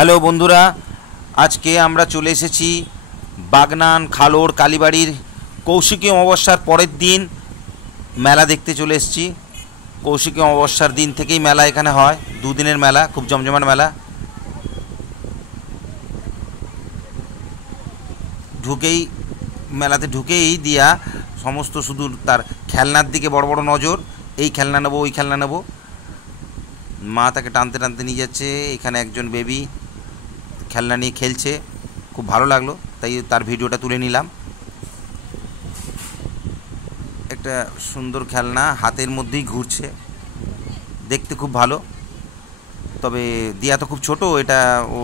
Hello বন্ধুরা, আজকে আমরা চলে এসেছি বাগনান খালোড় কালীবাড়ির কৌশিকী অমাবস্যার পরের দিন মেলা দেখতে চলে এসেছি। কৌশিকী অমাবস্যার দিন থেকেই মেলা এখানে হয়, দুদিনের মেলা, খুব জমজমাট মেলা। মেলাতে ঢুকেই দিয়া সমস্ত শুধু তার খেলনার দিকে বড় বড় নজর, এই খেলনা নেবো ওই খেলনা নেবো। মা তাকে টানতে টানতে নিয়ে যাচ্ছে, এখানে একজন বেবি খেলনা নিয়ে খেলছে, খুব ভালো লাগলো, তাই তার ভিডিওটা তুলে নিলাম। একটা সুন্দর খেলনা হাতের মধ্যেই ঘুরছে, দেখতে খুব ভালো। তবে দিয়া তো খুব ছোট, এটা ও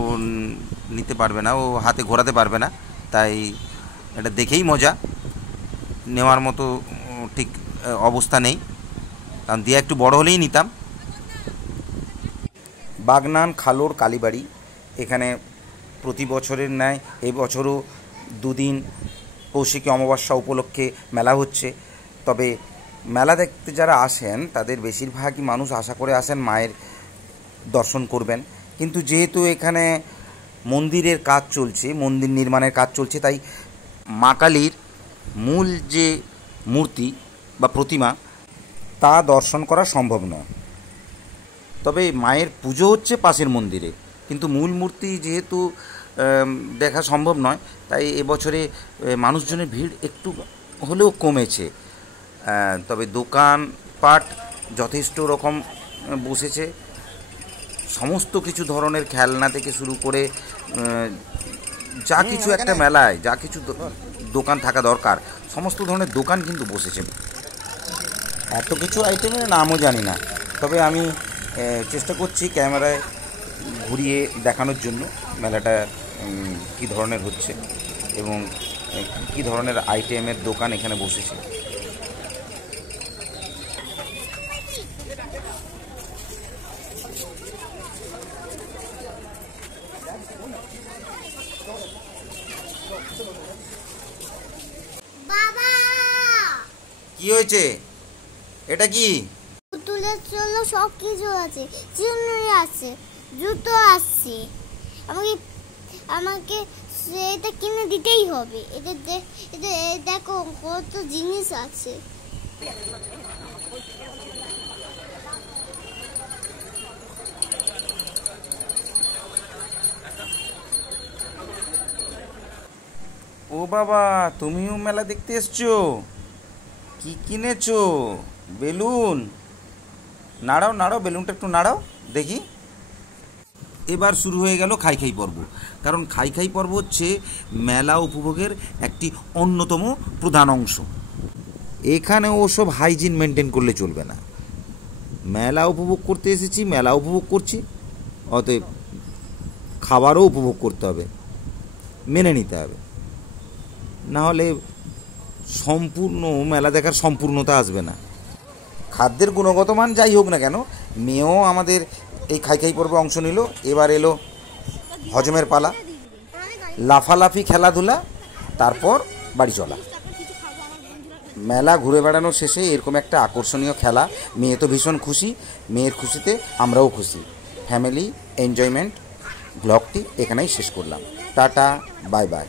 নিতে পারবে না, ও হাতে ঘোরাতে পারবে না, তাই এটা দেখেই মজা, নেওয়ার মতো ঠিক অবস্থা নেই, কারণ দিয়া একটু বড় হলেই নিতাম। বাগনান খালোড় কালীবাড়ি, এখানে প্রতি বছরের ন্যায় এই বছরও দুদিন কৌশিকী অমাবস্যা উপলক্ষে মেলা হচ্ছে। তবে মেলা দেখতে যারা আসেন তাদের বেশিরভাগই মানুষ আশা করে আসেন মায়ের দর্শন করবেন, কিন্তু যেহেতু এখানে মন্দিরের কাজ চলছে, মন্দির নির্মাণের কাজ চলছে, তাই মা কালীর মূল যে মূর্তি বা প্রতিমা তা দর্শন করা সম্ভব নয়। তবে মায়ের পুজো হচ্ছে পাশের মন্দিরে, কিন্তু মূল মূর্তি যেহেতু দেখা সম্ভব নয়, তাই এবছরে মানুষজনের ভিড় একটু হলেও কমেছে। তবে দোকানপাট যথেষ্ট রকম বসেছে, সমস্ত কিছু ধরনের খেলনা থেকে শুরু করে যা কিছু একটা মেলায় যা কিছু দোকান থাকা দরকার সমস্ত ধরনের দোকান কিন্তু বসেছে। এত কিছু আইটেমের নামও জানি না, তবে আমি চেষ্টা করছি ক্যামেরায় ঘুরিয়ে দেখানোর জন্য মেলাটা কী ধরনের হচ্ছে এবং কী ধরনের আইটেমের দোকান এখানে বসেছে। বাবা, কি হয়েছে? এটা কি? পুতুলের জন্য সব কিছু আছে, চিরুনি আছে, জুতো আছে, আমাকে আমাকে সেটা কিনে দিতেই হবে। এটা দেখো কত জিনিস আছে। ও বাবা, তুমিও মেলা দেখতে এসছো? কি কিনেছো? বেলুন? নাড়াও নাড়াও, বেলুনটা একটু নাড়াও দেখি। এবার শুরু হয়ে গেল খাই খাই পর্ব, কারণ খাই খাই পর্ব হচ্ছে মেলা উপভোগের একটি অন্যতম প্রধান অংশ। এখানে ওসব হাইজিন মেনটেন করলে চলবে না। মেলা উপভোগ করতে এসেছি, মেলা উপভোগ করছি, অতএব খাবারও উপভোগ করতে হবে, মেনে নিতে হবে, না হলে সম্পূর্ণ মেলা দেখার সম্পূর্ণতা আসবে না। খাদ্যের গুণগত মান যাই হোক না কেন, মেয়েও আমাদের এই খাই খাই পর্বে অংশ নিল। এবার এলো হজমের পালা, লাফালাফি খেলাধুলা, তারপর বাড়ি চলা। মেলা ঘুরে বেড়ানো শেষে এরকম একটা আকর্ষণীয় খেলা, মেয়ে তো ভীষণ খুশি, মেয়ের খুশিতে আমরাও খুশি। ফ্যামিলি এনজয়মেন্ট ব্লগটি এখানেই শেষ করলাম। Tata, bye bye.